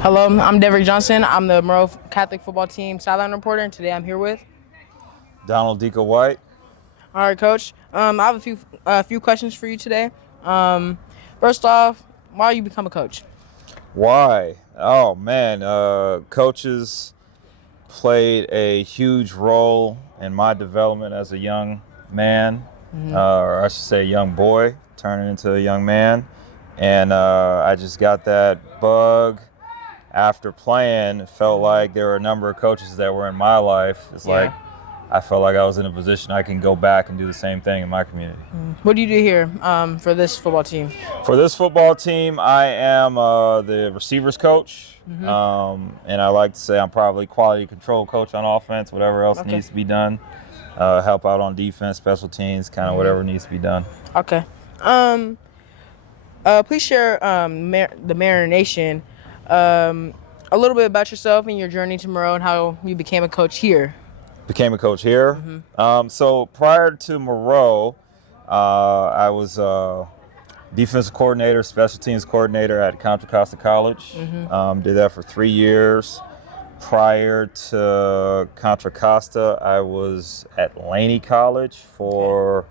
Hello, I'm Deverrick Johnson. I'm the Monroe Catholic football team sideline reporter, and today I'm here with. Donald Dicko White. All right, Coach. I have a few questions for you today. First off, why you become a coach? Why? Oh man, coaches played a huge role in my development as a young man, or I should say, a young boy turning into a young man, and I just got that bug after playing. It felt like there were a number of coaches that were in my life. It's like I felt like I was in a position I can go back and do the same thing in my community. What do you do here for this football team? For this football team, I am the receivers coach, and I like to say I'm probably quality control coach on offense. Whatever else needs to be done, help out on defense, special teams, kind of whatever needs to be done. Okay. Please share the Mariner Nation a little bit about yourself and your journey to Monroe and how you became a coach here. Became a coach here. So prior to Monroe, I was defensive coordinator, special teams coordinator at Contra Costa College. Did that for 3 years. Prior to Contra Costa, I was at Laney College for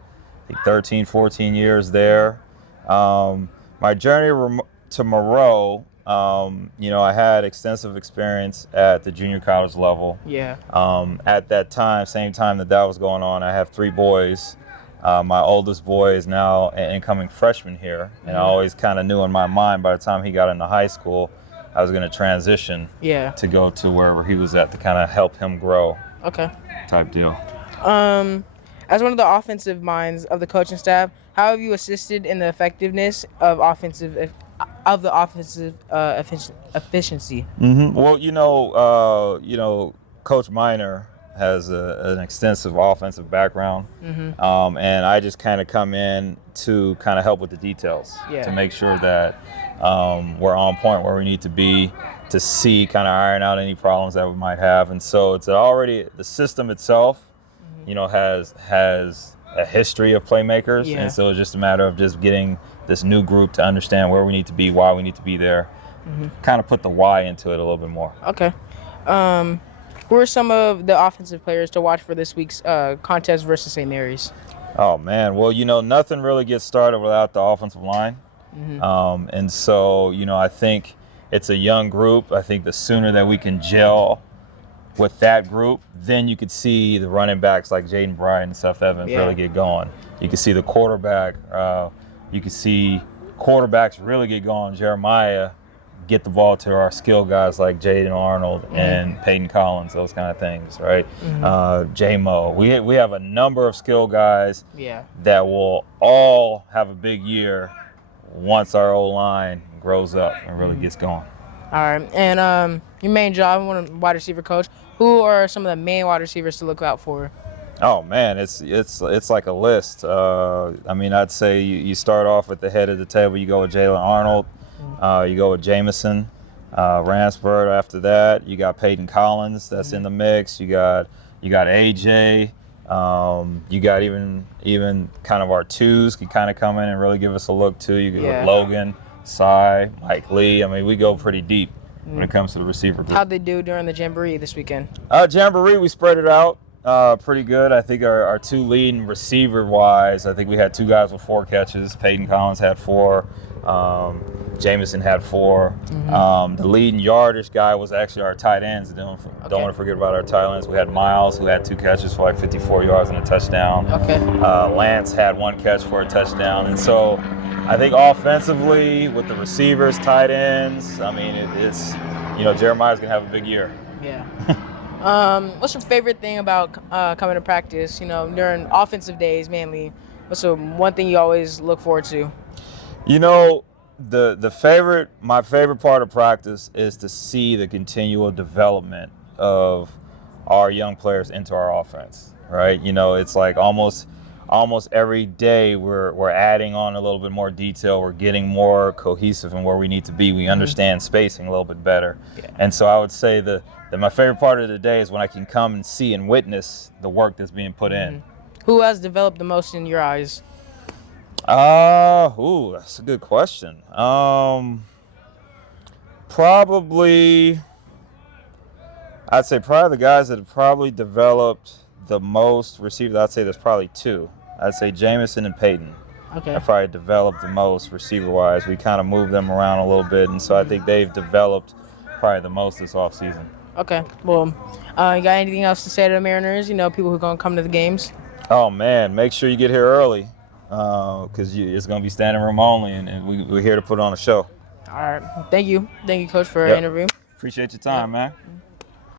I think 13, 14 years there. My journey to Monroe, I had extensive experience at the junior college level. At that time, same time that was going on, I have 3 boys. My oldest boy is now an incoming freshman here, and I always kind of knew in my mind by the time he got into high school, I was going to transition to go to wherever he was at to kind of help him grow. Type deal. As one of the offensive minds of the coaching staff, how have you assisted in the effectiveness of the offensive efficiency? Well, Coach Miner has an extensive offensive background, and I just kind of come in to kind of help with the details to make sure that we're on point where we need to be to see, kind of iron out any problems that we might have. And so it's already, the system itself, has a history of playmakers, and so it's just a matter of just getting this new group to understand where we need to be, why we need to be there, kind of put the why into it a little bit more. Who are some of the offensive players to watch for this week's contest versus St. Mary's? Oh man, well, nothing really gets started without the offensive line. And so, I think it's a young group. I think the sooner that we can gel with that group, then you could see the running backs like Jaden Bryant and Seth Evans really get going. You can see the quarterback. You can see quarterbacks really get going. Jeremiah get the ball to our skill guys like Jaden Arnold and Peyton Collins, those kind of things, right? J-Mo. We have a number of skill guys that will all have a big year once our O-line grows up and really gets going. All right, and your main job, one wide receiver coach. Who are some of the main wide receivers to look out for? Oh man, it's like a list. I'd say you start off at the head of the table. You go with Jalen Arnold. You go with Jamison Ransford. After that, you got Peyton Collins that's in the mix. You got AJ. You got even kind of our twos can kind of come in and really give us a look too. You get Logan, Cy, Mike Lee. We go pretty deep when it comes to the receiver group. How'd they do during the Jamboree this weekend? Jamboree, we spread it out pretty good. I think our 2 leading receiver-wise, I think we had 2 guys with 4 catches. Peyton Collins had 4. Jamison had 4. The leading yardage guy was actually our tight ends. Don't want to forget about our tight ends. We had Miles, who had 2 catches for like 54 yards and a touchdown. Lance had 1 catch for a touchdown. And so I think offensively with the receivers, tight ends, it's Jeremiah's going to have a big year. What's your favorite thing about coming to practice, during offensive days mainly? What's the one thing you always look forward to? My favorite part of practice is to see the continual development of our young players into our offense, right? It's like almost every day we're adding on a little bit more detail. We're getting more cohesive in where we need to be. We understand spacing a little bit better. And so I would say that my favorite part of the day is when I can come and see and witness the work that's being put in. Who has developed the most in your eyes? That's a good question. Probably, I'd say probably the guys that have probably developed the most receivers, I'd say there's probably two. I'd say Jameson and Peyton. Okay. Have probably developed the most receiver-wise. We kind of moved them around a little bit, and so I think they've developed probably the most this offseason. Okay. Well, you got anything else to say to the Mariners? You know, people who are going to come to the games? Oh, man, make sure you get here early because it's going to be standing room only, and we're here to put on a show. All right. Thank you. Thank you, Coach, for the interview. Appreciate your time, man.